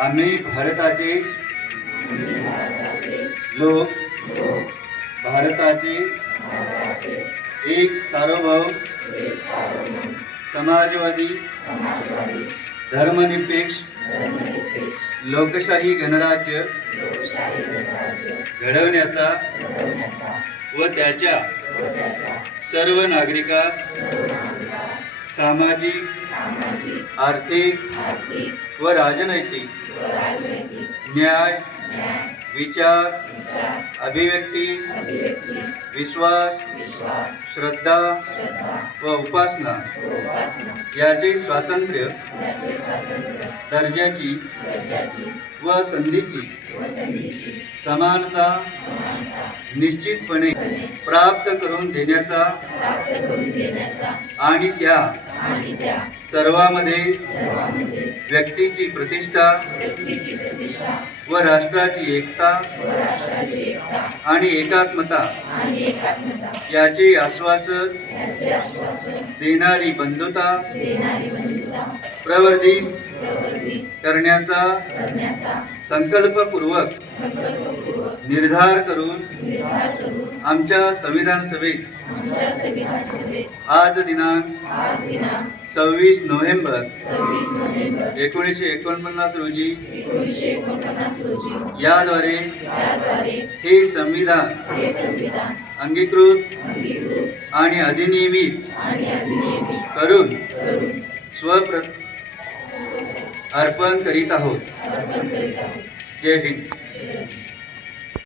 आम्ही भारताचे लोक भारताचे एक सार्वभौम समाजवादी धर्मनिरपेक्ष लोकशाही गणराज्य घडवण्याचा व त्याच्या सर्व नागरिकास सामाजिक आर्थिक व राजनैतिक न्याय विचार अभिव्यक्ती विश्वास श्रद्धा व उपासना याचे स्वातंत्र्य दर्जाची व संधीची समानता निश्चितपणे प्राप्त करून देण्याचा आणि त्या सर्वांमध्ये व्यक्तीची प्रतिष्ठा व राष्ट्राची एकता आणि एकात्मता याचे आश्वासन देणारी बंधुता प्रवर्धित करण्याचा संकल्पपूर्वक निर्धार करून आमच्या संविधान सभेत आज दिनांक 26 नोव्हेंबर 1949 रोजी याद्वारे हे संविधान अंगीकृत आणि अधिनियमित करून अर्पण करीत आहोत. जय हिंद.